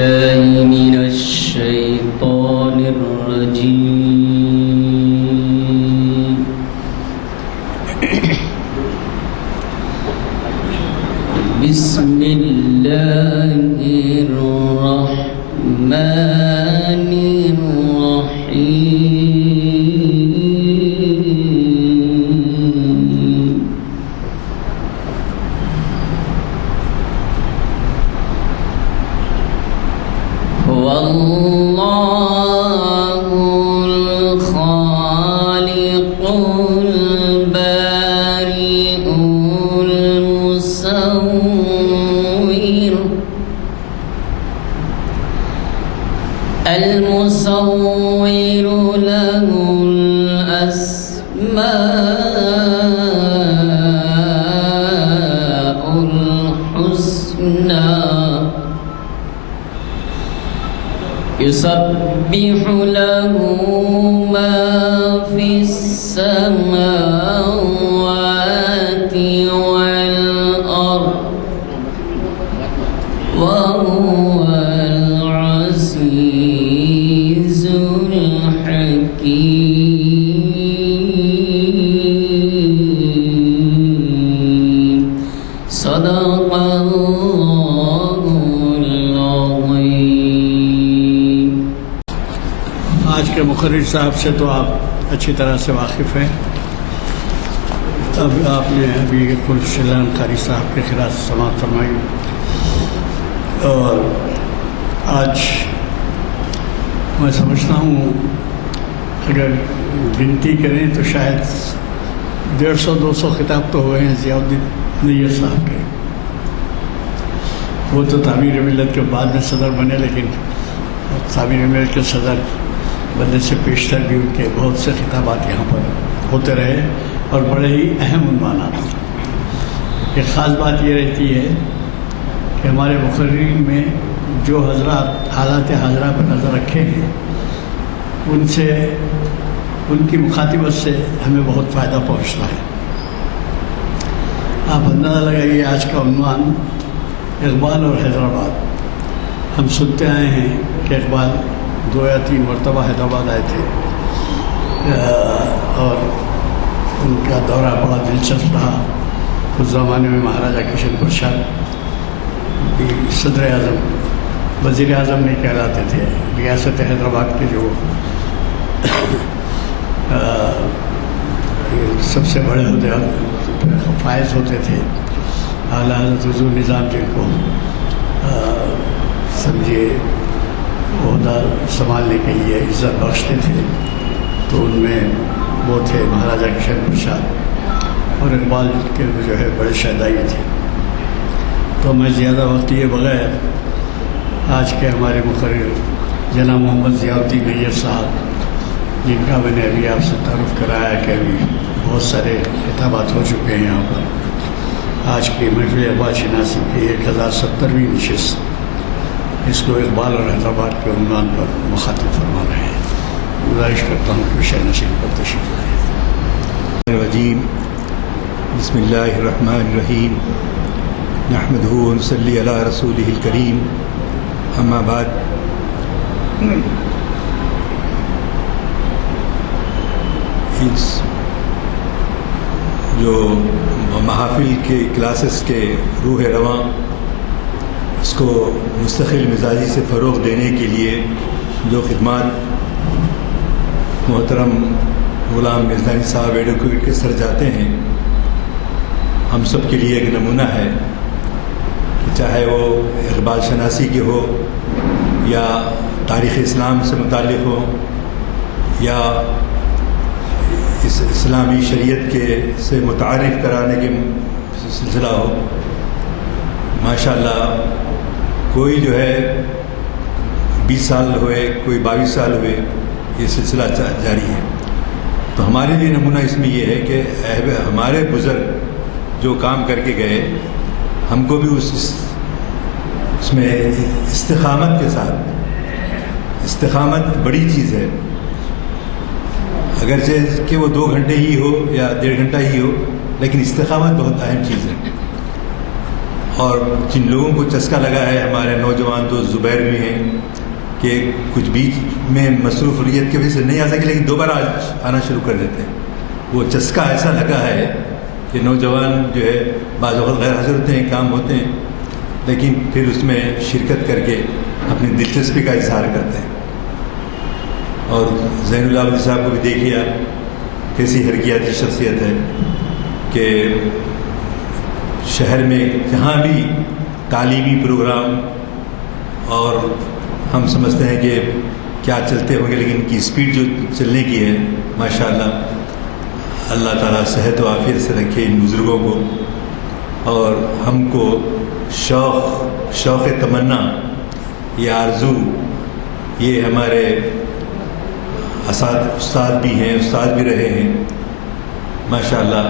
من الشيطان الرجيم بسم الله الرحمن الرحيم هو الله الخالق البارئ المصور له الأسماء الحسنى يسبح له ما في السماوات والأرض وهو العزيز الحكيم صدق الله العظيم. آج کے مقرر صاحب سے تو آپ اچھی طرح سے واقف ہیں. اب آپ نے ابھی خلشلان قاری صاحب کے خلاف سماعت فرمائی اور آج میں سمجھتا ہوں اگر گنتی کریں تو شاید 150-200 خطاب تو ہوئے ہیں ضیاء الدین نیّر صاحب کے. وہ تو تعمیر ملت کے بعد میں صدر بنے، لیکن تعمیر ملت کے صدر بننے سے پیشتر بھی ان کے بہت سے خطابات یہاں پر ہوتے رہے اور بڑے ہی اہم عنوانات. ایک خاص بات یہ رہتی ہے کہ ہمارے مقررین میں جو حضرات حالات حاضرہ پر نظر رکھے ہیں ان سے، ان کی مخاطبت سے ہمیں بہت فائدہ پہنچتا ہے. آپ اندازہ لگائیے آج کا عنوان اقبال اور حیدرآباد. ہم سنتے آئے ہیں کہ اقبال 2 یا 3 مرتبہ حیدرآباد آئے تھے اور ان کا دورہ بہت دلچسپ رہا. اس زمانے میں مہاراجہ کشن پرساد بھی صدر اعظم، وزیر اعظم نہیں کہلاتے تھے، ریاست حیدرآباد کے جو سب سے بڑے عہدے فائز ہوتے تھے. اعلیٰ حضرت حضور نظام جن کو سمجھے عہدہ سنبھالنے کے لیے عزت بخشتے تھے، تو ان میں وہ تھے مہاراجہ کشن پرساد اور اقبال کے جو ہے بڑے شہدائی تھے. تو میں زیادہ وقت لیے بغیر آج کے ہمارے مقرر جناب محمد ضیاء الدین نیّر صاحب، جن کا میں نے ابھی آپ سے تعارف کرایا کہ ابھی بہت سارے خطابات ہو چکے ہیں یہاں پر، آج کی محفل اقبال شناسی کی 1070ویں نشست اس کو اقبال اور حیدرآباد کے عنوان پر مخاطب فرما رہے ہیں. گزارش کرتا ہوں کہ شہ نشین پر تشریف لائیں. الرجیم بسم اللہ الرحمن الرحیم نحمدہ ونصلی علی رسولہ الکریم اما بعد. اس جو محافل کے کلاسز کے روح رواں، اس کو مستقل مزاجی سے فروغ دینے کے لیے جو خدمات محترم غلام میرزانی صاحب ایڈوکیٹ کے سر جاتے ہیں، ہم سب کے لیے ایک نمونہ ہے کہ چاہے وہ اقبال شناسی کے ہو یا تاریخ اسلام سے متعلق ہو یا اس اسلامی شریعت کے سے متعارف کرانے کے سلسلہ ہو. ماشاءاللہ کوئی جو ہے 20 سال ہوئے، کوئی 22 سال ہوئے، یہ سلسلہ جاری ہے. تو ہمارے لیے نمونہ اس میں یہ ہے کہ ہمارے بزرگ جو کام کر کے گئے، ہم کو بھی اس میں استقامت کے ساتھ، استقامت بڑی چیز ہے. اگرچہ کہ وہ 2 گھنٹے ہی ہو یا 1.5 گھنٹہ ہی ہو، لیکن استقامت بہت اہم چیز ہے. اور جن لوگوں کو چسکا لگا ہے، ہمارے نوجوان دوست زبیر بھی ہیں کہ کچھ بیچ میں مصروفیت کی وجہ سے نہیں آ سکے لیکن دوبارہ آنا شروع کر دیتے ہیں، وہ چسکا ایسا لگا ہے کہ نوجوان جو ہے بعض اوقات غیر حاضر ہوتے ہیں، کام ہوتے ہیں، لیکن پھر اس میں شرکت کر کے اپنی دلچسپی کا اظہار کرتے ہیں۔ اور زین اللہ عابدی صاحب کو بھی دیکھیے آپ، کیسی حرکیاتی شخصیت ہے کہ شہر میں جہاں بھی تعلیمی پروگرام، اور ہم سمجھتے ہیں کہ کیا چلتے ہوں گے لیکن ان کی اسپیڈ جو چلنے کی ہے ماشاءاللہ، اللہ تعالیٰ صحت و عافیت سے رکھے ان بزرگوں کو، اور ہم کو شوق تمنا، یہ آرزو، یہ ہمارے استاد بھی ہیں، استاد بھی رہے ہیں ماشاءاللہ،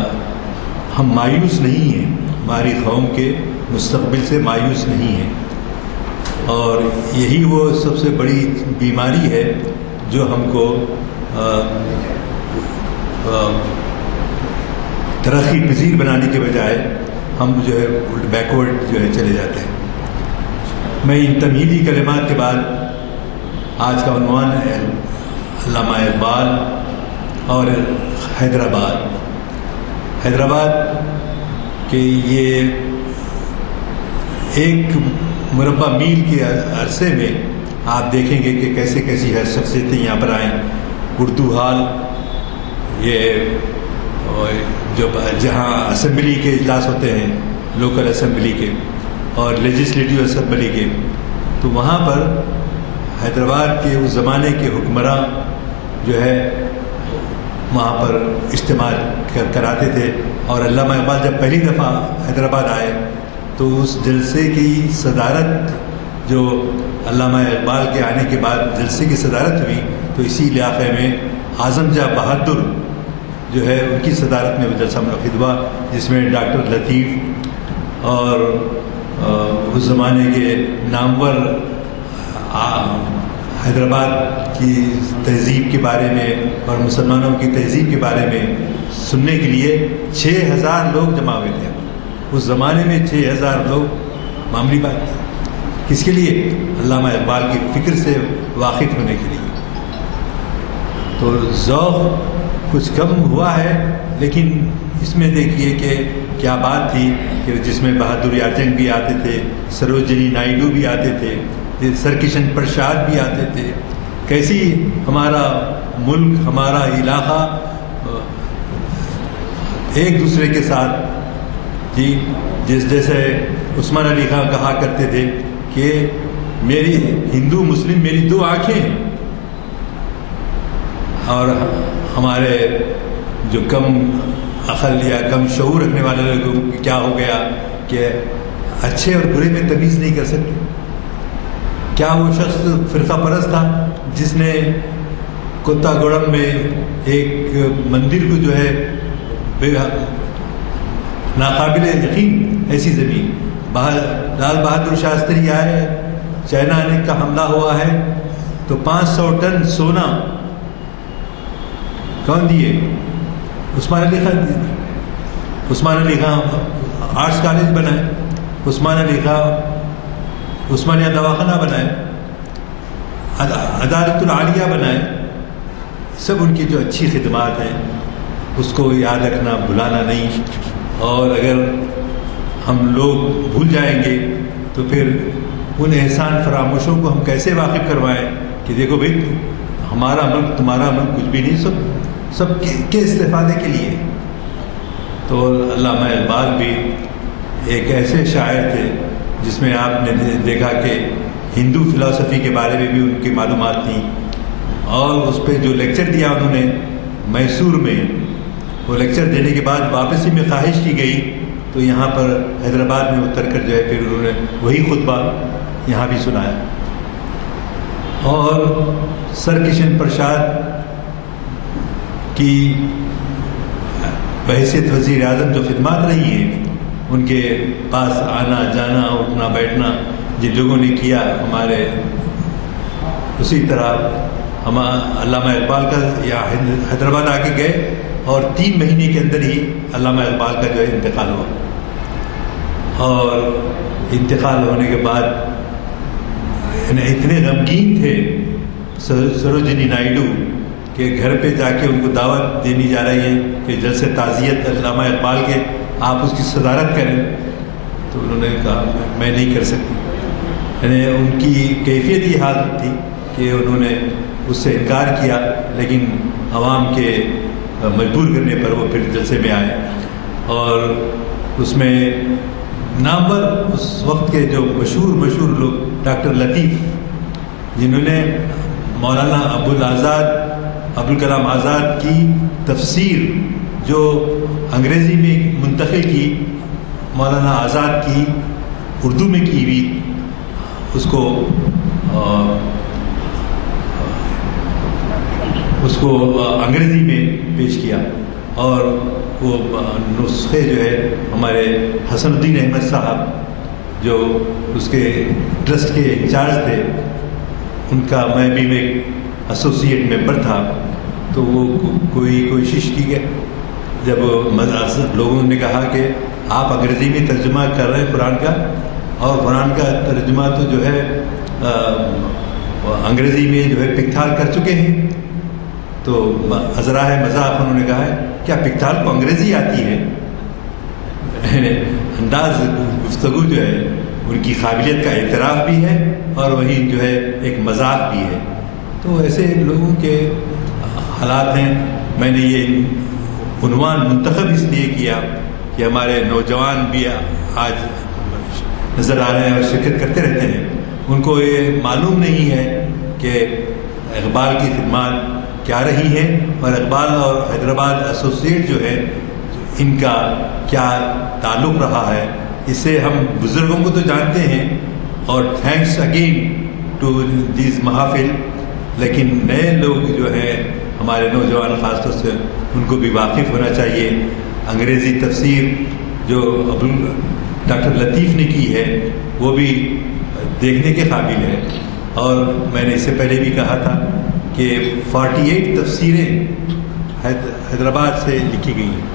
ہم مایوس نہیں ہیں، ہماری قوم کے مستقبل سے مایوس نہیں ہیں، اور یہی وہ سب سے بڑی بیماری ہے جو ہم کو ترقی پذیر بنانے کے بجائے ہم جو ہے بیکورڈ جو ہے چلے جاتے ہیں۔ میں ان تمہیدی کلمات کے بعد آج کا عنوان ہے علامہ اقبال اور حیدرآباد کہ یہ ایک مربع میل کے عرصے میں آپ دیکھیں گے کہ کیسے کیسی ہر شخصیتیں یہاں پر آئیں۔ اردو ہال، یہ جو جہاں اسمبلی کے اجلاس ہوتے ہیں، لوکل اسمبلی کے اور لیجسلیٹو اسمبلی کے، تو وہاں پر حیدرآباد کے اس زمانے کے حکمراں جو ہے وہاں پر اجتماع کراتے تھے، اور علامہ اقبال جب پہلی دفعہ حیدرآباد آئے تو اس جلسے کی صدارت، جو علامہ اقبال کے آنے کے بعد جلسے کی صدارت ہوئی، تو اسی علاقے میں اعظم جاں بہادر جو ہے ان کی صدارت میں وہ جلسہ منعقد ہوا، جس میں ڈاکٹر لطیف اور اس زمانے کے نامور حیدرآباد کی تہذیب کے بارے میں اور مسلمانوں کی تہذیب کے بارے میں سننے کے لیے 6000 لوگ جمع ہوئے تھے۔ اس زمانے میں 6000 لوگ معمولی بات تھی، کس کے لیے؟ علامہ اقبال کی فکر سے واقف ہونے کے لیے۔ تو ذوق کچھ کم ہوا ہے، لیکن اس میں دیکھیے کہ کیا بات تھی کہ جس میں بہادر یار جنگ بھی آتے تھے، سروجنی نائیڈو بھی آتے تھے، سر کشن پرساد بھی آتے تھے، کیسی ہمارا ملک، ہمارا علاقہ ایک دوسرے کے ساتھ، جی جیسے عثمان علی خان کہا کرتے تھے کہ میری ہندو مسلم میری دو آنکھیں ہیں، اور ہمارے جو کم عقل یا کم شعور رکھنے والے لوگوں کو کیا ہو گیا کہ اچھے اور برے میں تمیز نہیں کر سکتے۔ کیا وہ شخص فرقہ پرست تھا جس نے کتا گوڑم میں ایک مندر کو جو ہے ناقابل یقین ایسی زمین، لال بہادر شاستری آئے، چائنا کا حملہ ہوا ہے تو 500 ٹن سونا کون دیے؟ عثمان علی خان دیے۔ عثمان علی خان آرٹس کالج بنائے، عثمان علی خان عثمانیہ دواخانہ بنائے، عدالت العالیہ بنائے، سب ان کی جو اچھی خدمات ہیں اس کو یاد رکھنا، بھلانا نہیں، اور اگر ہم لوگ بھول جائیں گے تو پھر ان احسان فراموشوں کو ہم کیسے واقف کروائیں کہ دیکھو بھائی ہمارا ملک تمہارا ملک کچھ بھی نہیں، سب کے استفادے کے لیے۔ تو علامہ اقبال بھی ایک ایسے شاعر تھے جس میں آپ نے دیکھا کہ ہندو فلسفی کے بارے میں بھی ان کی معلومات تھیں، اور اس پہ جو لیکچر دیا انہوں نے میسور میں، وہ لیکچر دینے کے بعد واپسی میں خواہش کی گئی تو یہاں پر حیدرآباد میں اتر کر جو ہے پھر انہوں نے وہی خطبہ یہاں بھی سنایا۔ اور سر کشن پرساد کی بحیثیت وزیر اعظم جو خدمات رہی ہیں، ان کے پاس آنا جانا اٹھنا بیٹھنا جن لوگوں نے کیا ہمارے، اسی طرح ہم علامہ اقبال کا یہاں حیدرآباد آ کے گئے اور 3 مہینے کے اندر ہی علامہ اقبال کا جو ہے انتقال ہوا، اور انتقال ہونے کے بعد اتنے غمگین تھے سروجنی نائیڈو کہ گھر پہ جا کے ان کو دعوت دینی جا رہی ہے کہ جلسے تعزیت علامہ اقبال کے آپ اس کی صدارت کریں، تو انہوں نے کہا میں نہیں کر سکتی. یعنی ان کی کیفیت یہ حالت تھی کہ انہوں نے اس سے انکار کیا، لیکن عوام کے مجبور کرنے پر وہ پھر جلسے میں آئے. اور اس میں نامور اس وقت کے جو مشہور لوگ ڈاکٹر لطیف، جنہوں نے مولانا ابوالکلام آزاد کی تفسیر جو انگریزی میں منتقل کی، مولانا آزاد کی اردو میں کی ہوئی، اس کو انگریزی میں پیش کیا. اور وہ نسخے جو ہے ہمارے حسن الدین احمد صاحب جو اس کے ٹرسٹ کے انچارج تھے، ان کا میں بھی ایسوسیٹ ممبر تھا. تو وہ کوئی کوشش کی گئی، جب لوگوں نے کہا کہ آپ انگریزی میں ترجمہ کر رہے ہیں قرآن کا، اور قرآن کا ترجمہ تو جو ہے انگریزی میں جو ہے پکتھال کر چکے ہیں. تو ازراہ مذاق انہوں نے کہا ہے کیا پکتھال کو انگریزی آتی ہے؟ انداز گفتگو جو ہے ان کی قابلیت کا اعتراف بھی ہے اور وہیں جو ہے ایک مذاق بھی ہے. تو ایسے لوگوں کے حالات ہیں. میں نے یہ عنوان منتخب اس لیے کیا کہ ہمارے نوجوان بھی آج نظر آ رہے ہیں اور شرکت کرتے رہتے ہیں. ان کو یہ معلوم نہیں ہے کہ اقبال کی خدمات کیا رہی ہیں اور اقبال اور حیدرآباد ایسوسیٹ جو ہے ان کا کیا تعلق رہا ہے. اس سے ہم بزرگوں کو تو جانتے ہیں اور تھینکس اگین ٹو دیز محافل، لیکن نئے لوگ جو ہیں ہمارے نوجوان خاص طور سے ان کو بھی واقف ہونا چاہیے. انگریزی تفسیر جو ڈاکٹر لطیف نے کی ہے وہ بھی دیکھنے کے قابل ہے. اور میں نے اس سے پہلے بھی کہا تھا کہ 48 تفسیریں حیدرآباد سے لکھی گئی ہیں،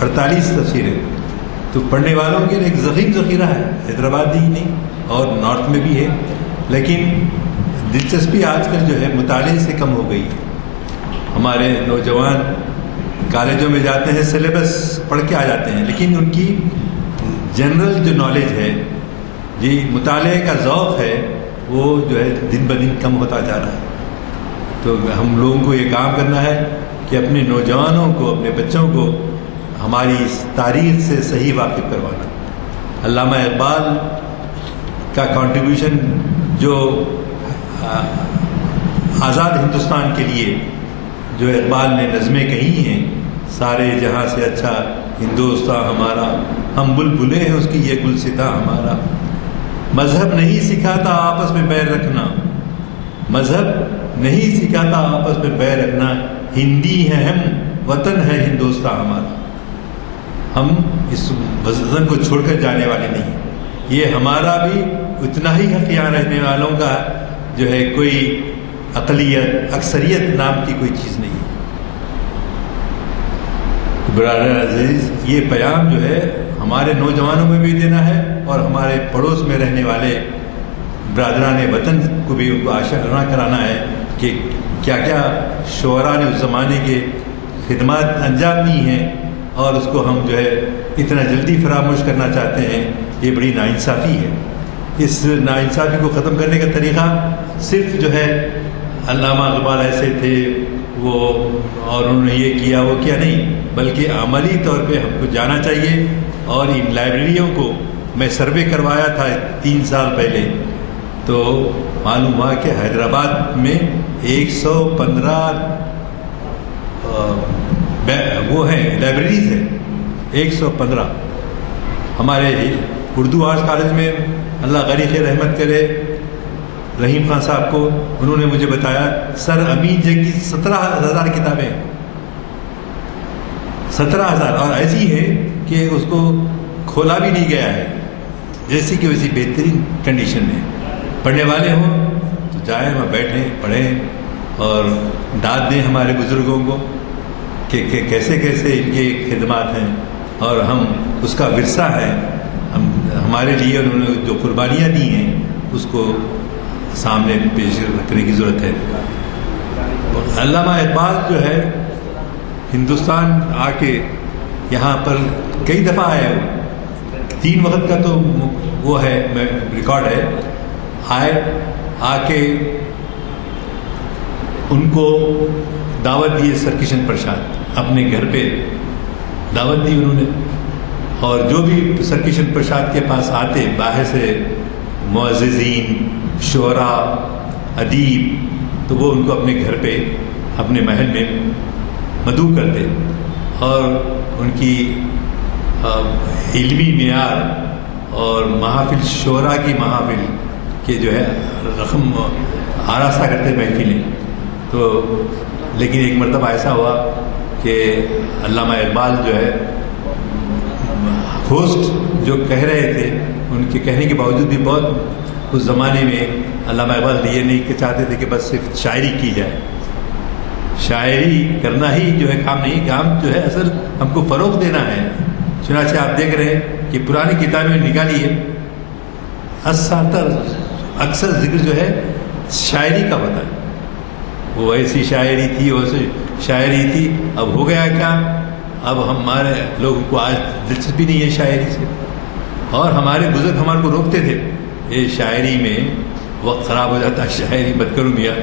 48 تفسیریں. تو پڑھنے والوں کے لیے ایک ضخیم ذخیرہ ہے، حیدرآباد ہی نہیں اور نارتھ میں بھی ہے. لیکن دلچسپی آج کل جو ہے مطالعے سے کم ہو گئی ہے. ہمارے نوجوان کالجوں میں جاتے ہیں، سلیبس پڑھ کے آ جاتے ہیں، لیکن ان کی جنرل جو نالج ہے، جی مطالعے کا ذوق ہے، وہ جو ہے دن بدن کم ہوتا جا رہا ہے. تو ہم لوگوں کو یہ کام کرنا ہے کہ اپنے نوجوانوں کو، اپنے بچوں کو ہماری اس تاریخ سے صحیح واقف کروانا. علامہ اقبال کا کنٹریبیوشن جو آزاد ہندوستان کے لیے جو اقبال نے نظمیں کہی ہیں، سارے جہاں سے اچھا ہندوستان ہمارا، ہم بلبلے ہیں اس کی یہ گلستاں ہمارا. مذہب نہیں سکھاتا آپس میں بیر رکھنا، مذہب نہیں سکھاتا آپس میں بیر رکھنا، ہندی ہیں ہم، وطن ہے ہندوستان ہمارا. ہم اس وطن کو چھوڑ کر جانے والے نہیں. یہ ہمارا بھی اتنا ہی حق یہاں رہنے والوں کا جو ہے، کوئی اقلیت اکثریت نام کی کوئی چیز نہیں. برادر عزیز، یہ پیام جو ہے ہمارے نوجوانوں میں بھی دینا ہے اور ہمارے پڑوس میں رہنے والے برادران وطن کو بھی ان کو آشنا کرانا ہے کہ کیا کیا شعراء نے اس زمانے کے خدمات انجام دی ہیں اور اس کو ہم جو ہے اتنا جلدی فراموش کرنا چاہتے ہیں. یہ بڑی ناانصافی ہے. اس ناانصافی کو ختم کرنے کا طریقہ صرف جو ہے علامہ اقبال ایسے تھے وہ اور انہوں نے یہ کیا وہ کیا نہیں، بلکہ عملی طور پہ ہم کو جانا چاہیے. اور ان لائبریریوں کو میں سروے کروایا تھا 3 سال پہلے، تو معلوم ہوا کہ حیدرآباد میں 115 وہ ہیں لائبریریز ہیں. 115 ہمارے اردو آرٹس کالج میں اللہ غریق رحمت کرے رحیم خان صاحب کو، انہوں نے مجھے بتایا سر امین جنگ کی 17,000 کتابیں، 17,000، اور ایسی ہے کہ اس کو کھولا بھی نہیں گیا ہے، جیسی کہ ویسی بہترین کنڈیشن میں. پڑھنے والے ہوں تو جائیں وہاں بیٹھیں پڑھیں اور داد دیں ہمارے بزرگوں کو کہ کیسے کیسے ان کی خدمات ہیں اور ہم اس کا ورثہ ہے. ہم ہمارے لیے انہوں نے جو قربانیاں دی ہیں اس کو سامنے پیش رکھنے کی ضرورت ہے. علامہ اقبال جو ہے ہندوستان آ کے یہاں پر کئی دفعہ آئے، 3 وقت کا تو وہ ہے ریکارڈ ہے، آئے، آ کے ان کو دعوت دی سرکشن پرساد، اپنے گھر پہ دعوت دی انہوں نے، اور جو بھی سرکشن پرساد کے پاس آتے باہر سے معززین، شعراء، ادیب، تو وہ ان کو اپنے گھر پہ اپنے محل میں مدعو کرتے اور ان کی علمی معیار اور محافل، شعراء کی محافل کے جو ہے رقم آراستہ کرتے محفلیں. تو لیکن ایک مرتبہ ایسا ہوا کہ علامہ اقبال جو ہے ہوسٹ جو کہہ رہے تھے، ان کے کہنے کے باوجود بھی بہت اس زمانے میں علامہ اقبال یہ نہیں چاہتے تھے کہ بس صرف شاعری کی جائے. شاعری کرنا ہی جو ہے کام نہیں، کام جو ہے اصل ہم کو فروغ دینا ہے. چنانچہ آپ دیکھ رہے ہیں کہ پرانی کتابیں نکالی ہے، اکثر ذکر جو ہے شاعری کا ہوتا ہے. وہ ایسی شاعری تھی، ویسے شاعری تھی. اب ہو گیا کیا، اب ہمارے لوگوں کو آج دلچسپی نہیں ہے شاعری سے، اور ہمارے بزرگ ہمارے کو روکتے تھے یہ شاعری میں وقت خراب ہو جاتا ہے، شاعری مت کرو میاں.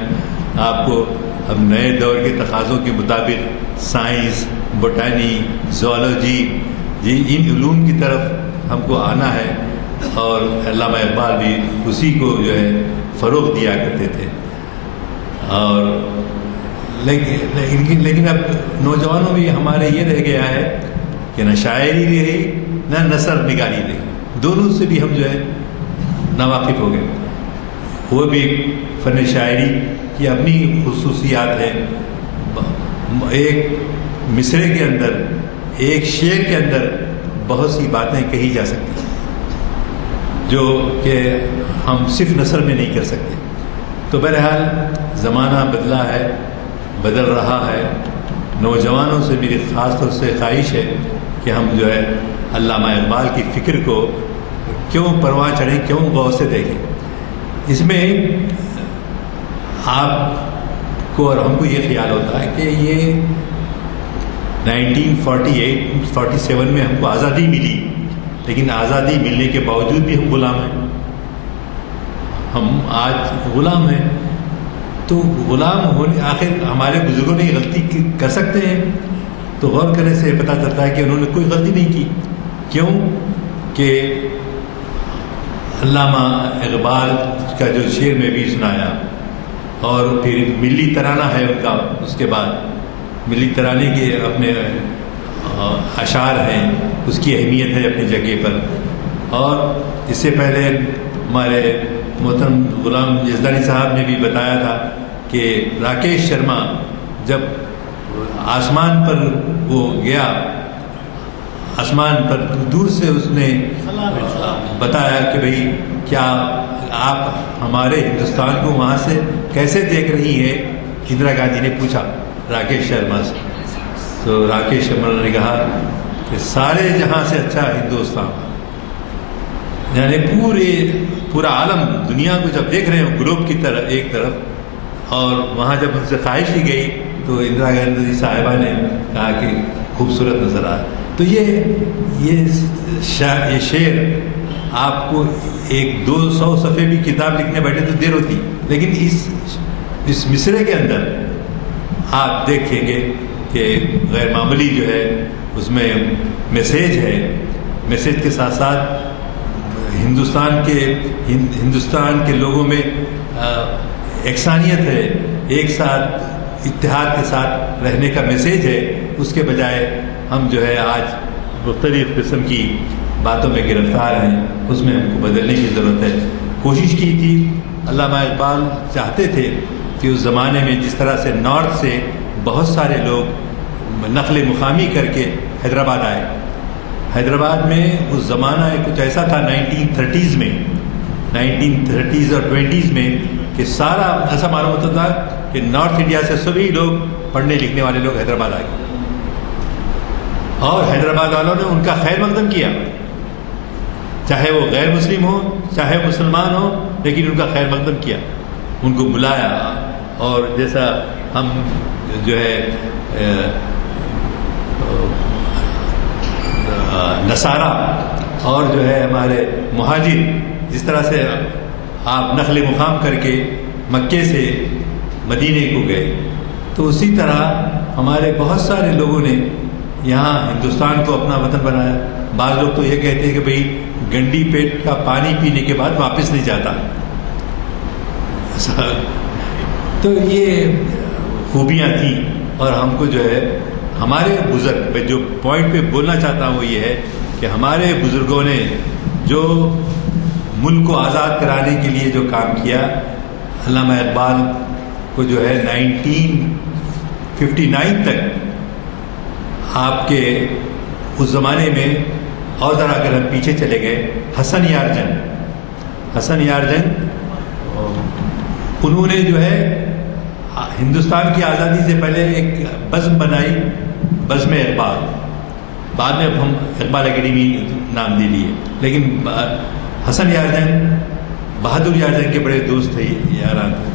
آپ کو اب نئے دور کے تقاضوں کے مطابق سائنس، بوٹانی، زوالوجی، ان علوم کی طرف ہم کو آنا ہے، اور علامہ اقبال بھی اسی کو جو ہے فروغ دیا کرتے تھے. اور لیکن اب نوجوانوں میں ہمارے یہ رہ گیا ہے کہ نہ شاعری رہی نہ نثر نگاری رہی، دونوں سے بھی ہم جو ہے ناواقف ہو گئے. وہ بھی فن شاعری کی اپنی خصوصیات ہیں. ایک مصرے کے اندر، ایک شعر کے اندر بہت سی باتیں کہی جا سکتی ہیں جو کہ ہم صرف نثر میں نہیں کر سکتے. تو بہرحال زمانہ بدلا ہے، بدل رہا ہے. نوجوانوں سے میری خاص طور سے خواہش ہے کہ ہم جو ہے علامہ اقبال کی فکر کو کیوں پرواہ چڑھیں، کیوں غور سے دیکھیں. اس میں آپ کو اور ہم کو یہ خیال ہوتا ہے کہ یہ 1948-47 میں ہم کو آزادی ملی، لیکن آزادی ملنے کے باوجود بھی ہم غلام ہیں. ہم آج غلام ہیں. تو غلام ہونے، آخر ہمارے بزرگوں نے غلطی کر سکتے ہیں؟ تو غور کرنے سے پتہ چلتا ہے کہ انہوں نے کوئی غلطی نہیں کی. کیوں کہ علامہ اقبال کا جو شعر میں بھی سنایا، اور پھر ملی ترانہ ہے ان کا، اس کے بعد ملی ترانے کے اپنے اشعار ہیں، اس کی اہمیت ہے اپنی جگہ پر. اور اس سے پہلے ہمارے محترم غلام یزدانی صاحب نے بھی بتایا تھا کہ راکیش شرما جب آسمان پر وہ گیا، آسمان پر دور سے اس نے بتایا کہ بھئی کیا آپ ہمارے ہندوستان کو وہاں سے کیسے دیکھ رہی ہے؟ اندرا گاندھی نے پوچھا راکیش شرما سے. تو راکیش شرما نے کہا کہ سارے جہاں سے اچھا ہندوستان، یعنی پورا عالم، دنیا کو جب دیکھ رہے ہیں گلوب کی طرح ایک طرف، اور وہاں جب ان سے خواہش کی گئی تو اندرا گاندھی صاحبہ نے کہا کہ خوبصورت نظر آئے. تو یہ شعر آپ کو 100-200 صفحے بھی کتاب لکھنے بیٹھے تو دیر ہوتی، لیکن اس مصرے کے اندر آپ دیکھیں گے کہ غیر معمولی جو ہے اس میں میسیج ہے. میسیج کے ساتھ ساتھ ہندوستان کے لوگوں میں یکسانیت ہے، ایک ساتھ اتحاد کے ساتھ رہنے کا میسیج ہے. اس کے بجائے ہم جو ہے آج مختلف قسم کی باتوں میں گرفتار ہیں. اس میں ہم کو بدلنے کی ضرورت ہے. کوشش کی تھی، علامہ اقبال چاہتے تھے کہ اس زمانے میں جس طرح سے نارتھ سے بہت سارے لوگ نقل مقامی کر کے حیدرآباد آئے. حیدرآباد میں اس زمانہ کچھ ایسا تھا 1930s میں، 1930s اور 20s میں، کہ سارا ایسا معلوم ہوتا تھا کہ نارتھ انڈیا سے سبھی لوگ پڑھنے لکھنے والے لوگ حیدرآباد آ گئے، اور حیدرآباد والوں نے ان کا خیر مقدم کیا. چاہے وہ غیر مسلم ہو چاہے مسلمان ہو، لیکن ان کا خیر مقدم کیا، ان کو بلایا. اور جیسا ہم جو ہے نصارہ اور جو ہے ہمارے مہاجر جس طرح سے آپ نقل مقام کر کے مکے سے مدینے کو گئے، تو اسی طرح ہمارے بہت سارے لوگوں نے یہاں ہندوستان کو اپنا وطن بنایا. بعض لوگ تو یہ کہتے ہیں کہ بھئی گنڈی پیٹ کا پانی پینے کے بعد واپس نہیں جاتا. تو یہ خوبیاں تھیں. اور ہم کو جو ہے ہمارے بزرگ، میں جو پوائنٹ پہ بولنا چاہتا ہوں وہ یہ ہے کہ ہمارے بزرگوں نے جو ملک کو آزاد کرانے کے لیے جو کام کیا، علامہ اقبال کو جو ہے 1959 تک آپ کے اس زمانے میں، اور ذرا اگر ہم پیچھے چلے گئے، حسن یار جنگ انہوں نے جو ہے ہندوستان کی آزادی سے پہلے ایک بزم بنائی، بزم اقبال. بعد میں ہم اقبال اکیڈمی نام دے لیے. لیکن حسن یار جنگ بہادر یار جنگ کے بڑے دوست تھے، یاران تھے.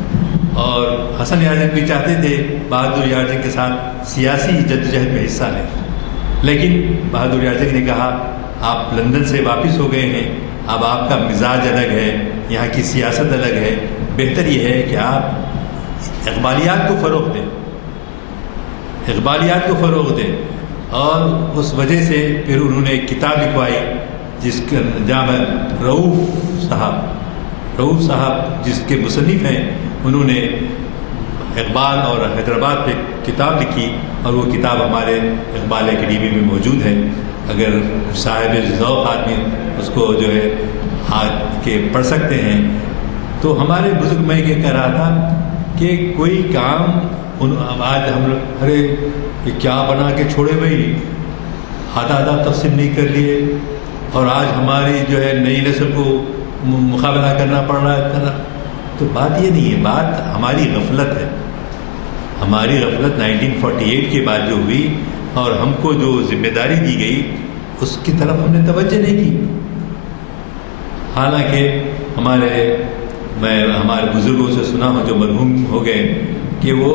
اور حسن یار جنگ بھی چاہتے تھے بہادر یار جنگ کے ساتھ سیاسی جدوجہد میں حصہ لیں، لیکن بہادر یار جنگ نے کہا آپ لندن سے واپس ہو گئے ہیں، اب آپ کا مزاج الگ ہے، یہاں کی سیاست الگ ہے، بہتر یہ ہے کہ آپ اقبالیات کو فروغ دیں. اور اس وجہ سے پھر انہوں نے ایک کتاب لکھوائی جس کا نام ہے رؤوف صاحب جس کے مصنف ہیں. انہوں نے اقبال اور حیدرآباد پہ کتاب لکھی، اور وہ کتاب ہمارے اقبال اکیڈمی میں موجود ہے. اگر صاحب ذوق آدمی اس کو جو ہے آ کے پڑھ سکتے ہیں. تو ہمارے بزرگ، میں یہ کہہ رہا تھا کہ کوئی کام آج ہم لوگ ارے یہ کیا بنا کے چھوڑے بھائی، آدھا تقسیم نہیں کر لیے، اور آج ہماری جو ہے نئی نسل کو مقابلہ کرنا پڑ رہا ہے طرح. تو بات یہ نہیں ہے، بات ہماری غفلت ہے. ہماری غفلت 1948 کے بعد جو ہوئی اور ہم کو جو ذمہ داری دی گئی اس کی طرف ہم نے توجہ نہیں کی. حالانکہ میں ہمارے بزرگوں سے سنا ہوں جو مرحوم ہو گئے کہ وہ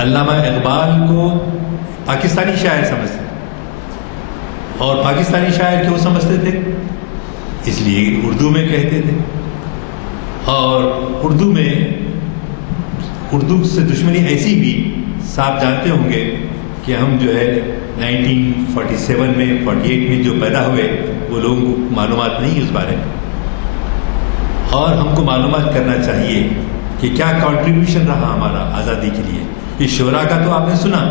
علامہ اقبال کو پاکستانی شاعر سمجھتے تھے. اور پاکستانی شاعر کیوں سمجھتے تھے؟ اس لیے اردو میں کہتے تھے، اور اردو سے دشمنی ایسی بھی صاحب جانتے ہوں گے کہ ہم جو ہے 1947 میں 48 میں جو پیدا ہوئے وہ لوگوں کو معلومات نہیں اس بارے میں. اور ہم کو معلومات کرنا چاہیے کہ کیا کنٹریبیوشن رہا ہمارا آزادی کے لیے. یہ شعراء کا تو آپ نے سنا،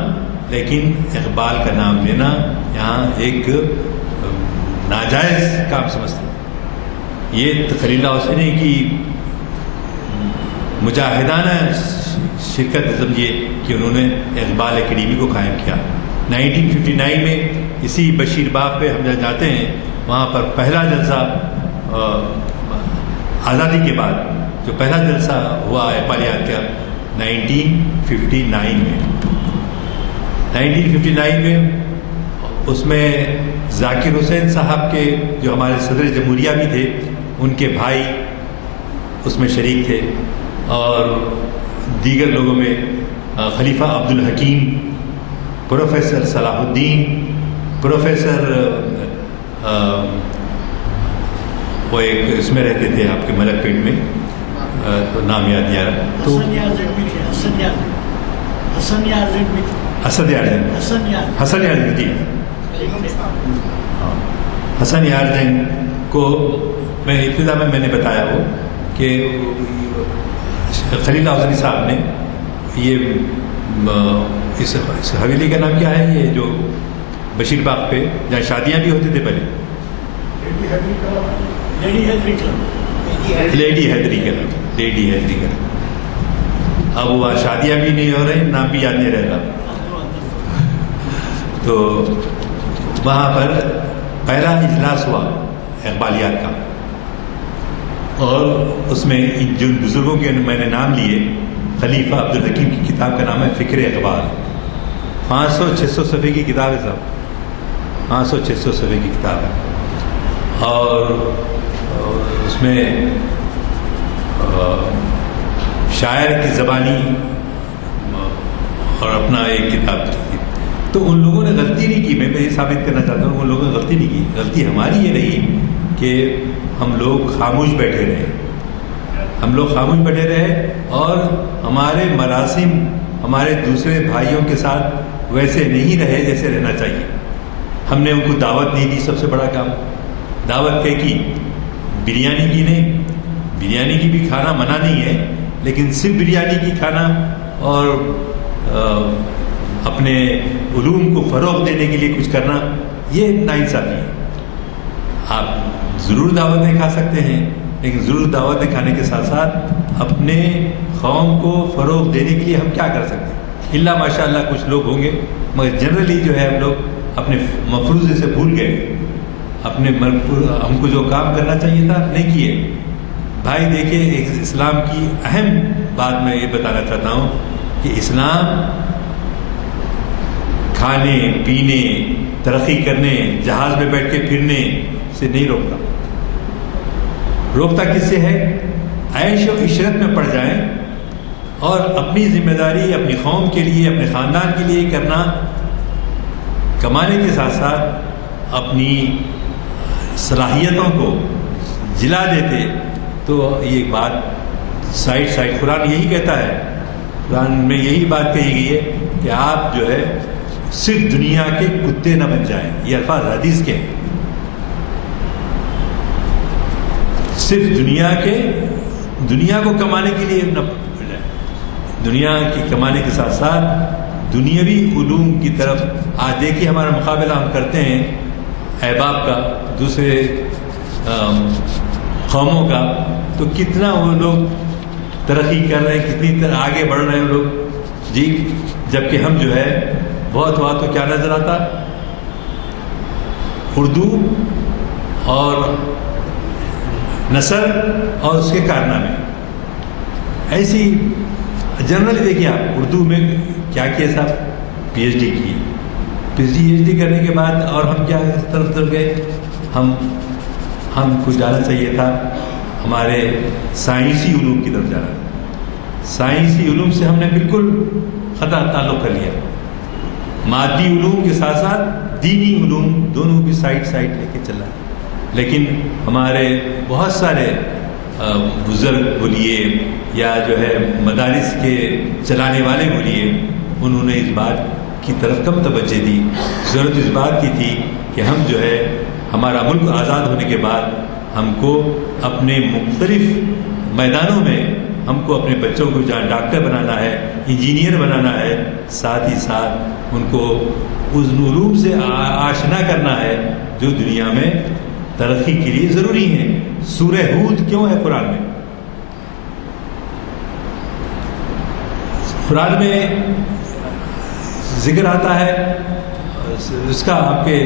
لیکن اقبال کا نام لینا یہاں ایک ناجائز کام سمجھتے ہیں. یہ خلیل اللہ حسینی کی مجاہدانہ شرکت سمجھیے کہ انہوں نے اقبال اکیڈمی کو قائم کیا. 1959 میں اسی بشیر باغ پہ ہم جاتے ہیں، وہاں پر پہلا جلسہ آزادی کے بعد جو پہلا جلسہ ہوا اقبالیات کا 1959 میں اس میں ذاکر حسین صاحب کے جو ہمارے صدر جمہوریہ بھی تھے ان کے بھائی اس میں شریک تھے، اور دیگر لوگوں میں خلیفہ عبدالحکیم، پروفیسر صلاح الدین، پروفیسر وہ ایک اس میں رہتے تھے آپ کے ملک پیٹ میں، تو نام یاد نہیں آ رہا. تو حسن یار جنگ جی، حسن یار جنگ کو میں ابتدا میں نے بتایا وہ کہ خلیل حسنی صاحب نے یہ اس حویلی کا نام کیا ہے، یہ جو بشیر باغ پہ جہاں شادیاں بھی ہوتے تھے پہلے، لیڈی حیدری کلب. اب وہ شادیاں بھی نہیں ہو رہی، نام بھی یاد نہیں رہتا. تو وہاں پر پہلا اجلاس ہوا اقبالیات کا، اور اس میں جن بزرگوں کے میں نے نام لیے، خلیفہ عبدالحکیم کی کتاب کا نام ہے فکر اقبال. 500-600 صفحے کی کتاب ہے صاحب. 500-600 صفحے کی کتاب ہے، اور اس میں شاعر کی زبانی اور اپنا ایک کتاب تھی. تو ان لوگوں نے غلطی نہیں کی. میں یہ ثابت کرنا چاہتا ہوں ان لوگوں نے غلطی نہیں کی. غلطی ہماری یہ رہی کہ ہم لوگ خاموش بیٹھے رہے. ہم لوگ خاموش بیٹھے رہے اور ہمارے مراسم ہمارے دوسرے بھائیوں کے ساتھ ویسے نہیں رہے جیسے رہنا چاہیے. ہم نے ان کو دعوت نہیں دی. سب سے بڑا کام دعوت کی بریانی کی نہیں. بریانی کی بھی کھانا منع نہیں ہے، لیکن صرف بریانی کی کھانا اور اپنے علوم کو فروغ دینے کے لیے کچھ کرنا، یہ ناانصافی ہے. آپ ضرور دعوتیں کھا سکتے ہیں، لیکن ضرور دعوتیں کھانے کے ساتھ ساتھ اپنے قوم کو فروغ دینے کے لیے ہم کیا کر سکتے ہیں؟ اللہ ماشاء اللہ کچھ لوگ ہوں گے، مگر جنرلی جو ہے ہم لوگ اپنے مفروضے سے بھول گئے. اپنے ہم کو جو کام کرنا چاہیے تھا نہیں کیے. بھائی دیکھیے، ایک اسلام کی اہم بات میں یہ بتانا چاہتا ہوں کہ اسلام کھانے پینے، ترقی کرنے، جہاز میں بیٹھ کے پھرنے سے نہیں روکتا. روکتا کس سے ہے؟ عیش و عشرت میں پڑ جائیں اور اپنی ذمہ داری اپنی قوم کے لیے، اپنے خاندان کے لیے کرنا، کمانے کے ساتھ ساتھ اپنی صلاحیتوں کو جلا دیتے. تو یہ بات سائڈ قرآن یہی کہتا ہے. قرآن میں یہی بات کہی گئی ہے کہ آپ جو ہے صرف دنیا کے کتے نہ بن جائیں. یہ الفاظ حدیث کے ہیں. صرف دنیا کو کمانے کے لیے نہ بجائیں. دنیا کی کمانے کے ساتھ ساتھ دنیاوی علوم کی طرف. آج دیکھیے ہمارا مقابلہ ہم کرتے ہیں احباب کا، دوسرے قوموں کا، تو کتنا وہ لوگ ترقی کر رہے ہیں، کتنی طرح آگے بڑھ رہے ہیں لوگ جی. جبکہ ہم جو ہے بہت ہوا تو کیا نظر آتا؟ اردو اور نثر اور اس کے کارنامے. ایسی جنرلی دیکھیے آپ اردو میں کیا کیا صاحب؟ پی ایچ ڈی کی. پی ایچ ڈی کرنے کے بعد اور ہم کیا اس طرف گئے؟ ہم کو جانا چاہیے تھا ہمارے سائنسی علوم کی طرف جانا. سائنسی علوم سے ہم نے بالکل قطع تعلق کر لیا. مادی علوم کے ساتھ ساتھ دینی علوم دونوں بھی سائڈ لے کے چلا. لیکن ہمارے بہت سارے بزرگ بولیے یا جو ہے مدارس کے چلانے والے بولیے، انہوں نے اس بات کی طرف کم توجہ دی. ضرورت اس بات کی تھی کہ ہم جو ہے ہمارا ملک آزاد ہونے کے بعد ہم کو اپنے مختلف میدانوں میں ہم کو اپنے بچوں کو جہاں ڈاکٹر بنانا ہے، انجینئر بنانا ہے، ساتھ ہی ساتھ ان کو اس علوم سے آشنا کرنا ہے جو دنیا میں ترقی کے لیے ضروری ہیں. سورہ ہود کیوں ہے قرآن میں؟ قرآن میں ذکر آتا ہے اس کا آپ کے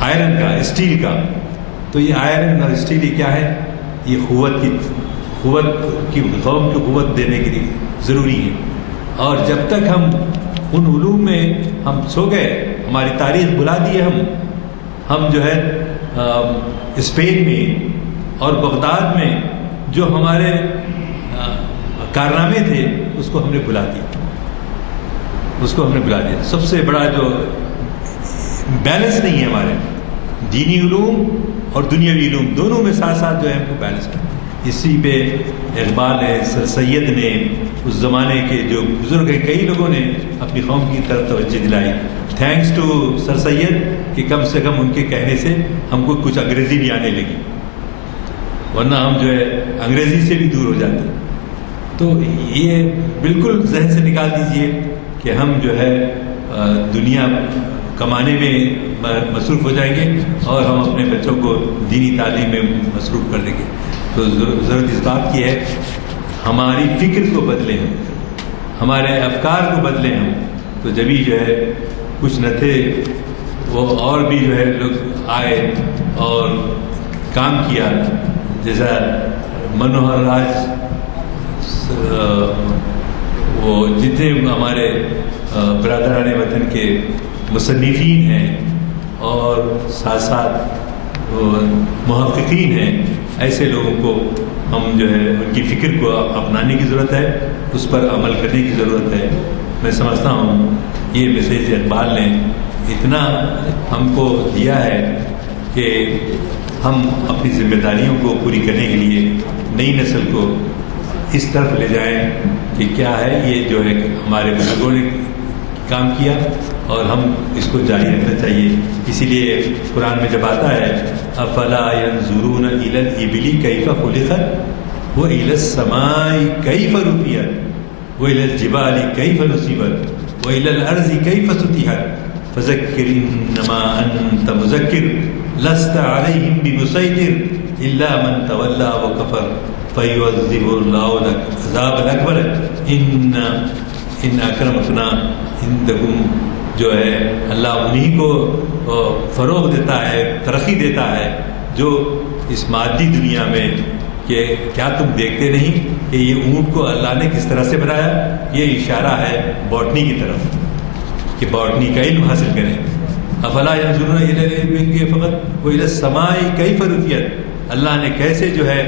آئرن کا، اسٹیل کا. تو یہ آئرن اور اسٹیل یہ کیا ہے؟ یہ قوت کی قوم کو قوت دینے کے لیے ضروری ہے. اور جب تک ہم ان علوم میں ہم سو گئے، ہماری تاریخ بلا دی ہے. ہم جو ہے اسپین میں اور بغداد میں جو ہمارے کارنامے تھے اس کو ہم نے بلا دیا. سب سے بڑا جو بیلنس نہیں ہے ہمارے دینی علوم اور دنیاوی علوم دونوں میں ساتھ ساتھ جو ہے ہم کو بیلنس کرنا. اسی پہ اقبال نے، سر سید نے، اس زمانے کے جو بزرگ ہیں کئی لوگوں نے اپنی قوم کی طرف توجہ دلائی. تھینکس ٹو سر سید کہ کم سے کم ان کے کہنے سے ہم کو کچھ انگریزی بھی آنے لگی، ورنہ ہم جو ہے انگریزی سے بھی دور ہو جاتے. تو یہ بالکل ذہن سے نکال دیجئے کہ ہم جو ہے دنیا کمانے میں مصروف ہو جائیں گے اور ہم اپنے بچوں کو دینی تعلیم میں مصروف کر دیں گے. تو ضرورت اس بات کی ہے ہماری فکر کو بدلیں ہم، ہمارے افکار کو بدلیں ہم. تو جبھی جو ہے کچھ نہ تھے وہ اور بھی جو ہے لوگ آئے اور کام کیا. جیسا منوہر راج، وہ جتنے ہمارے برادران وطن کے مصنفین ہیں اور ساتھ ساتھ محققین ہیں، ایسے لوگوں کو ہم جو ہے ان کی فکر کو اپنانے کی ضرورت ہے، اس پر عمل کرنے کی ضرورت ہے۔ میں سمجھتا ہوں یہ میسیج اقبال نے اتنا ہم کو دیا ہے کہ ہم اپنی ذمہ داریوں کو پوری کرنے کے لیے نئی نسل کو اس طرف لے جائیں کہ کیا ہے یہ جو ہے ہمارے بزرگوں نے کام کیا اور ہم اس کو جاری رکھنا چاہیے۔ اسی لیے قرآن میں جب آتا ہے افلا ينظرون الى الابل کیف خلقت والى السماء کیف رفعت والى الجبال کیف نصبت والى الارض کیف سطحت فذکر انما انت مذکر لست علیہم بمسیطر الا من تولى وکفر فیعذبہ اللہ العذاب الاکبر ان اکرمکم عندکم۔ جو ہے اللہ انہی کو فروغ دیتا ہے، ترقی دیتا ہے جو اس مادی دنیا میں، کہ کیا تم دیکھتے نہیں کہ یہ اونٹ کو اللہ نے کس طرح سے بنایا؟ یہ اشارہ ہے باٹنی کی طرف کہ باٹنی کا علم حاصل کریں۔ افلا ينظرون الى الابل فقط والى السماء کیف رفعت، اللہ نے کیسے جو ہے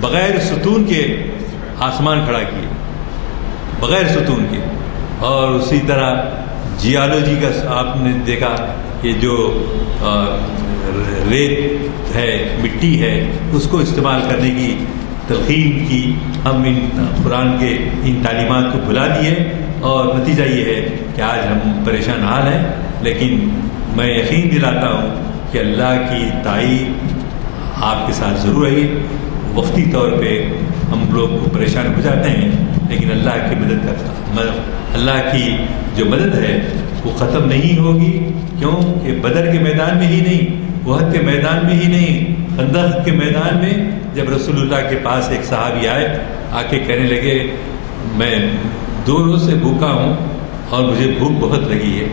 بغیر ستون کے آسمان کھڑا کیے، بغیر ستون کے۔ اور اسی طرح جیالوجی کا آپ نے دیکھا کہ جو ریت ہے، مٹی ہے، اس کو استعمال کرنے کی تلقین کی۔ ہم ان قرآن کے ان تعلیمات کو بھلا دیے اور نتیجہ یہ ہے کہ آج ہم پریشان حال ہیں، لیکن میں یقین دلاتا ہوں کہ اللہ کی تائید آپ کے ساتھ ضرور ہے۔ وقتی طور پہ ہم لوگ کو پریشان ہو جاتے ہیں، لیکن اللہ کی مدد کا اللہ کی جو مدد ہے وہ ختم نہیں ہوگی، کیوں کہ بدر کے میدان میں ہی نہیں، احد کے میدان میں ہی نہیں، خندق کے میدان میں جب رسول اللہ کے پاس ایک صحابی آئے، آ کے کہنے لگے میں 2 روز سے بھوکا ہوں اور مجھے بھوک بہت لگی ہے،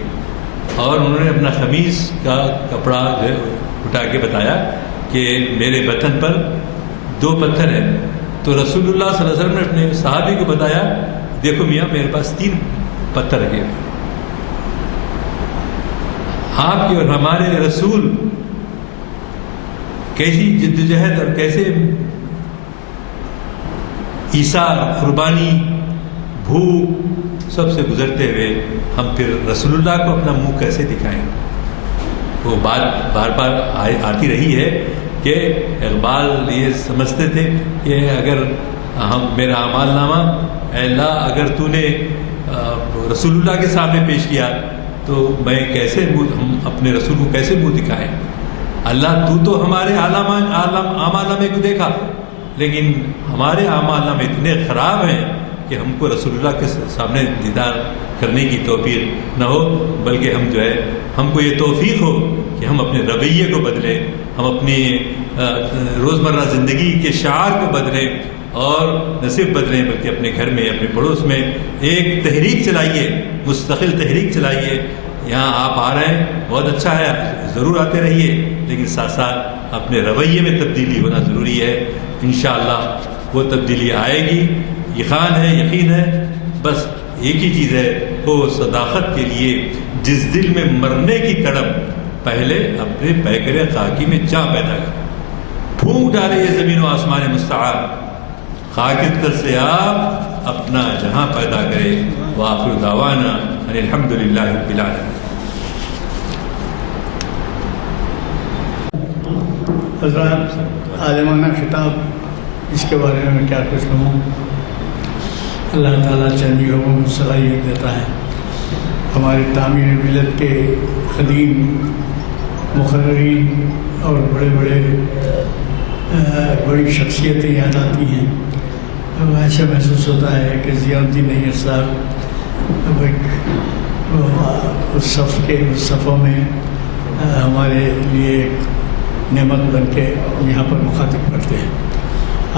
اور انہوں نے اپنا قمیص کا کپڑا جو ہے اٹھا کے بتایا کہ میرے بطن پر 2 پتھر ہیں۔ تو رسول اللہ صلی اللہ علیہ وسلم نے اپنے صحابی کو بتایا دیکھو میاں میرے پاس 3 پتھر رکھے۔ آپ کے اور ہمارے رسول کیسی جدوجہد اور کیسے ایثار، قربانی، بھوک سب سے گزرتے ہوئے ہم پھر رسول اللہ کو اپنا منہ کیسے دکھائیں؟ وہ بات بار بار آتی رہی ہے کہ اقبال یہ سمجھتے تھے کہ اگر میرا اعمال نامہ اے اللہ اگر تو نے رسول اللہ کے سامنے پیش کیا تو میں کیسے ہم اپنے رسول کو کیسے منہ دکھائیں؟ اللہ تو ہمارے اعمال نامے کو دیکھا، لیکن ہمارے اعمال نامے اتنے خراب ہیں کہ ہم کو رسول اللہ کے سامنے دیدار کرنے کی توفیق نہ ہو، بلکہ ہم جو ہے ہم کو یہ توفیق ہو کہ ہم اپنے رویے کو بدلیں، ہم اپنی روزمرہ زندگی کے شعار کو بدلیں، اور نہ صرف بدلیں بلکہ اپنے گھر میں، اپنے پڑوس میں ایک تحریک چلائیے، مستقل تحریک چلائیے۔ یہاں آپ آ رہے ہیں بہت اچھا ہے، ضرور آتے رہیے، لیکن ساتھ ساتھ اپنے رویے میں تبدیلی ہونا ضروری ہے۔ انشاءاللہ وہ تبدیلی آئے گی، یقین ہے، یقین ہے۔ بس ایک ہی چیز ہے، وہ صداقت کے لیے جس دل میں مرنے کی تڑپ، پہلے اپنے پیکر خاکی میں جاں پیدا کرے، پھونک ڈالے یہ زمین و آسمان مستعار، خاکستر سے آپ اپنا جہاں پیدا کرے۔ وآخر دعوانا ان الحمدللہ رب العالمین۔ حضرات، عالمانہ خطاب، اس کے بارے میں کیا کچھ کہوں؟ اللہ تعالیٰ چند لوگوں کو صلاحیت دیتا ہے۔ ہماری تعمیر ملت کے قدیم مقررین اور بڑی شخصیتیں یاد آتی ہیں۔ ایسا محسوس ہوتا ہے کہ ضیاء الدین نیر صاحب اس صفوں میں ہمارے لیے ایک نعمت بن کے یہاں پر مخاطب کرتے ہیں۔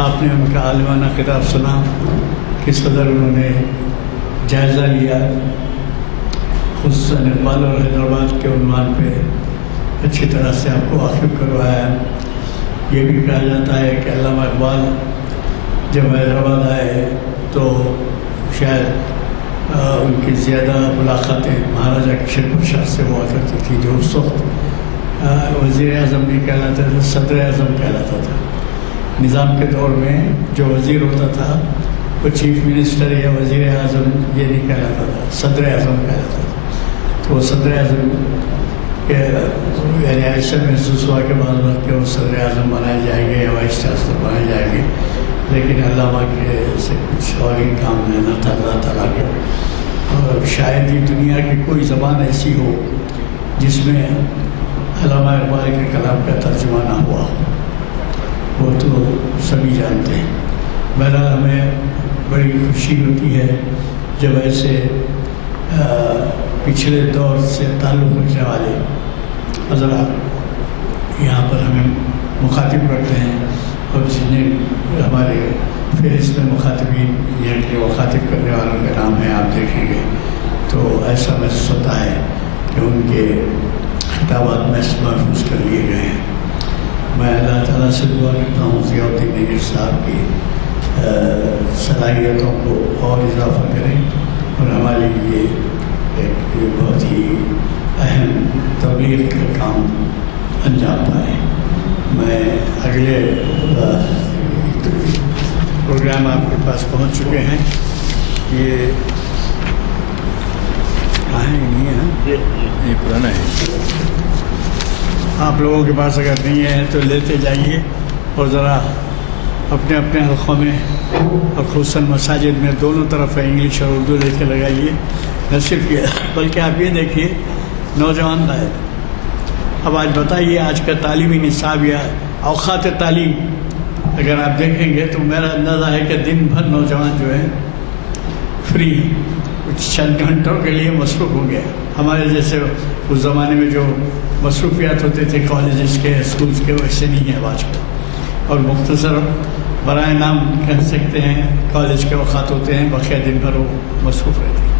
آپ نے ان کا عالمانہ خطاب سنا، کس قدر انہوں نے جائزہ لیا، خصوصاً اقبال اور حیدرآباد کے عنوان پہ اچھی طرح سے آپ کو واقف کروایا۔ یہ بھی کہا جاتا ہے کہ علامہ اقبال جب حیدرآباد آئے تو شاید ان کی زیادہ ملاقاتیں مہاراجا کشن پرساد سے ہوا کرتی تھی، جو اس وقت وزیر اعظم نہیں کہلاتا تھا، صدر اعظم کہلاتا تھا۔ نظام کے دور میں جو وزیر ہوتا تھا وہ چیف منسٹر یا وزیر اعظم یہ نہیں کہلاتا تھا، صدر اعظم کہلاتا تھا۔ تو وہ صدر اعظم کے یعنی ایسا محسوس ہوا کہ بعض وقت کہ وہ صدر اعظم بنائے جائیں گے یا وائس چانسلر بنائے جائیں گے، لیکن علامہ کے سے کچھ اور ہی کام لینا تھا اللہ تعالیٰ کے۔ اور شاید ہی دنیا کی کوئی زبان ایسی ہو جس میں علامہ اقبال کے کلام کا ترجمہ نہ ہوا ہو، وہ تو سبھی جانتے ہیں۔ بہرحال ہمیں بڑی خوشی ہوتی ہے جب ایسے پچھلے دور سے تعلق رکھنے والے حضرات یہاں پر ہمیں مخاطب کرتے ہیں، اور جنہیں ہمارے فہرست میں مخاطبین یہ کہ مخاطب کرنے والوں کے نام ہیں آپ دیکھیں گے تو ایسا محسوس ہوتا ہے کہ ان کے خطابات محفوظ کر لیے گئے ہیں۔ میں اللہ تعالیٰ سے دعا کرتا ہوں ضیاء الدین نیر صاحب کی صلاحیتوں کو اور اضافہ کریں اور ہمارے لیے ایک بہت ہی اہم تبلیغ کا کام انجام پائیں۔ میں اگلے پروگرام آپ کے پاس پہنچ چکے ہیں، یہ نہیں ہے، یہ پرانا ہے، آپ لوگوں کے پاس اگر نہیں ہے تو لیتے جائیے اور ذرا اپنے اپنے حلقوں میں اور خصوصاً مساجد میں دونوں طرف انگلش اور اردو لے کے لگائیے۔ نہ صرف یہ بلکہ آپ یہ دیکھیے نوجوان لائے، اب آج بتائیے آج کا تعلیمی نصاب یا اوقات تعلیم اگر آپ دیکھیں گے تو میرا اندازہ ہے کہ دن بھر نوجوان جو ہے فری کچھ چند گھنٹوں کے لیے مصروف ہو گیا۔ ہمارے جیسے اس زمانے میں جو مصروفیات ہوتے تھے کالجز کے اسکولس کے ویسے نہیں ہے آج کل، اور مختصر برائے نام کہہ سکتے ہیں کالج کے اوقات ہوتے ہیں، بقیہ دن بھر وہ مصروف رہتے ہیں۔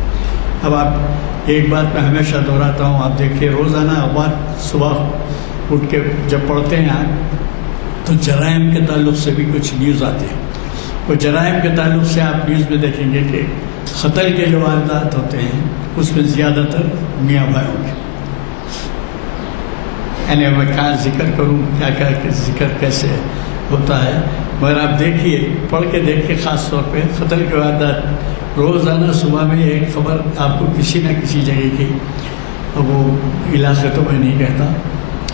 اب آپ ایک بات میں ہمیشہ دہراتا ہوں، آپ دیکھیے روزانہ اخبار صبح اٹھ کے جب پڑھتے ہیں آپ تو جرائم کے تعلق سے بھی کچھ نیوز آتے ہیں۔ وہ جرائم کے تعلق سے آپ نیوز میں دیکھیں گے کہ قتل کے جو واردات ہوتے ہیں اس میں زیادہ تر میاں بھائیوں کے، یعنی میں کہاں ذکر کروں کیا کہ ذکر کیسے ہوتا ہے، مگر آپ دیکھیے پڑھ کے دیکھیے خاص طور پہ قتل کے واردات روزانہ صبح میں ایک خبر آپ کو کسی نہ کسی جگہ کی، اب وہ علاقے تو میں نہیں کہتا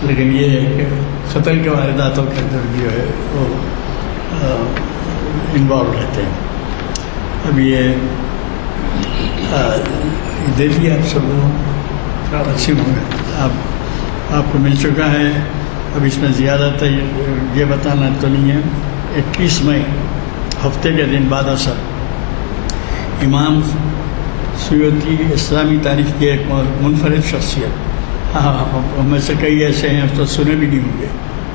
لیکن یہ ہے کہ قتل کے وارداتوں کے اندر جو ہے وہ انوالو رہتے ہیں۔ اب یہ دیکھیے آپ سب لوگ تقسیم ہو گئے، آپ کو مل چکا ہے، اب اس میں زیادہ تر یہ بتانا تو نہیں ہے۔ 21 مئی ہفتے کے دن بعد اثر امام سیوطی اسلامی تاریخ کی ایک منفرد شخصیت، ہم میں سے کئی ایسے ہیں تو سنے بھی نہیں ہوں گے،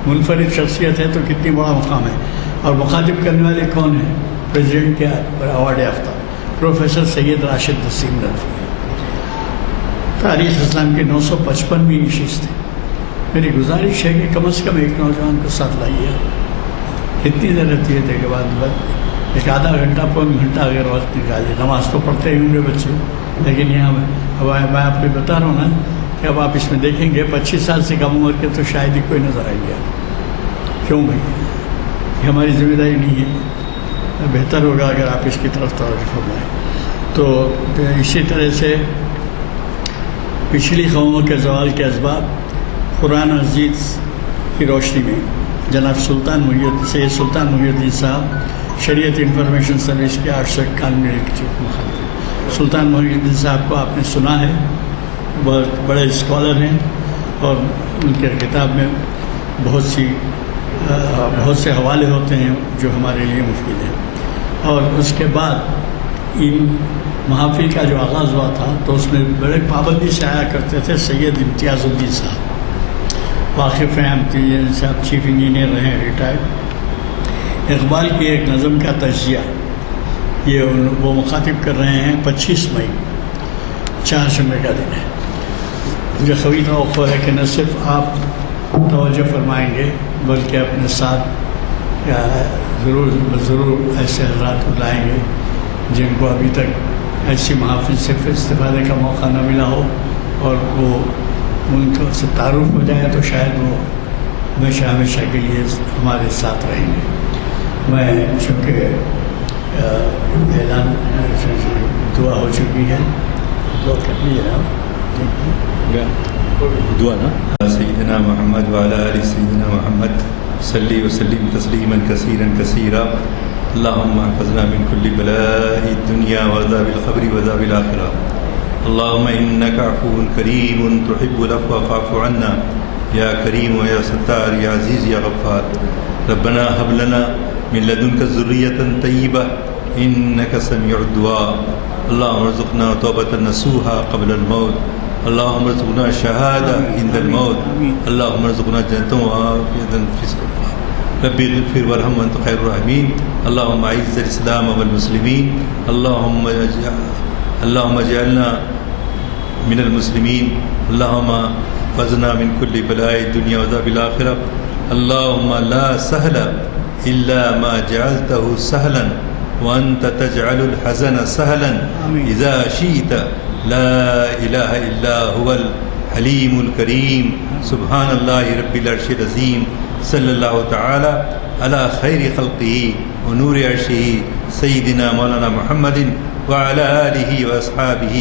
منفرد شخصیت ہے تو کتنی بڑا مقام ہے، اور مخاطب کرنے والے کون ہیں؟ پریزیڈنٹ کے ایوارڈ یافتہ پروفیسر سید راشد نسیم ندوی، تاریخ اسلام کی 955ویں نشست ہے۔ میری گزارش ہے کہ کم از کم ایک نوجوان کو ساتھ لائیے، کتنی دیر رہتی ہے کے بعد ایک آدھا گھنٹہ پون گھنٹہ اگر وقت نکالیے، نماز تو پڑھتے ہی ہوں گے بچے، لیکن یہاں میں آپ کو بتا رہا ہوں نا کہ اب آپ اس میں دیکھیں گے 25 سال سے کم عمر کے تو شاید ہی کوئی نظر آئیں گے۔ کیوں بھائی؟ یہ ہماری ذمہ داری نہیں ہے، بہتر ہوگا اگر آپ اس کی طرف توجہ فرمائیں۔ تو اسی طرح سے پچھلی قوموں کے زوال کے اسباب قرآن عزیز کی روشنی میں جناب سید سلطان محی الدین صاحب شریعت انفارمیشن سروس کے 891 چیف مخاطب۔ سلطان محی الدین صاحب کو آپ نے سنا ہے، بہت بڑے اسکالر ہیں اور ان کے کتاب میں بہت سے حوالے ہوتے ہیں جو ہمارے لیے مفید ہیں۔ اور اس کے بعد ان محافل کا جو آغاز ہوا تھا تو اس میں بڑے پابندی سے آیا کرتے تھے سید امتیاز الدین صاحب، واقف ہیں امتیاز صاحب، چیف انجینئر رہے ہیں، ریٹائرڈ۔ اقبال کی ایک نظم کا تجزیہ یہ وہ مخاطب کر رہے ہیں 25 مئی 4 شنبے کا دن ہے۔ مجھے قوی توقع ہے کہ نہ صرف آپ توجہ فرمائیں گے بلکہ اپنے ساتھ ضرور ایسے حضرات کو لائیں گے جن کو ابھی تک ایسی محافل سے استفادے کا موقع نہ ملا ہو اور وہ ان کو سے تعارف ہو جائے تو شاید وہ ہمیشہ ہمیشہ کے لیے ہمارے ساتھ رہیں گے۔ میں چونکہ اعلان دعا ہو چکی ہے، دعا کر لیجیے دعا نا سیدنا محمد وعلی آل سیدنا محمد صلی وسلم تسلیما کثیرا کثیرا اللهم احفظنا من كل بلاء الدنيا وعذاب القبر وعذاب الآخرة اللهم إنك عفو كريم تحب العفو فاعف عنا يا كريم ويا ستار يا عزيز يا غفار ربنا هب لنا من لدنك ذرية طيبة إنك سميع الدعاء اللهم ارزقنا توبة نصوحا قبل الموت اللهم ارزقنا شهادة عند الموت اللهم ارزقنا جنة وعافية في سبيلك ربي اغفر وارحم وانت خير الراحمين اللهم اعز الاسلام والمسلمين اللهم اجعلنا من المسلمين اللهم احفظنا من كل بلاء الدنيا وعذاب الآخرة اللهم لا سهل إلا ما جعلته سهلا وأنت تجعل الحزن سهلا إذا شئت لا إله إلا هو الحليم الكريم سبحان الله رب العرش العظيم صلی اللہ تعالی علی خیر خلقه ونور عرشه سیدنا مولانا محمد وعلى آلہ واصحابہ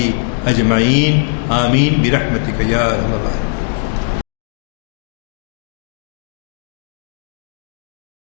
اجمعین آمین برحمتک یا ارحم الراحمین۔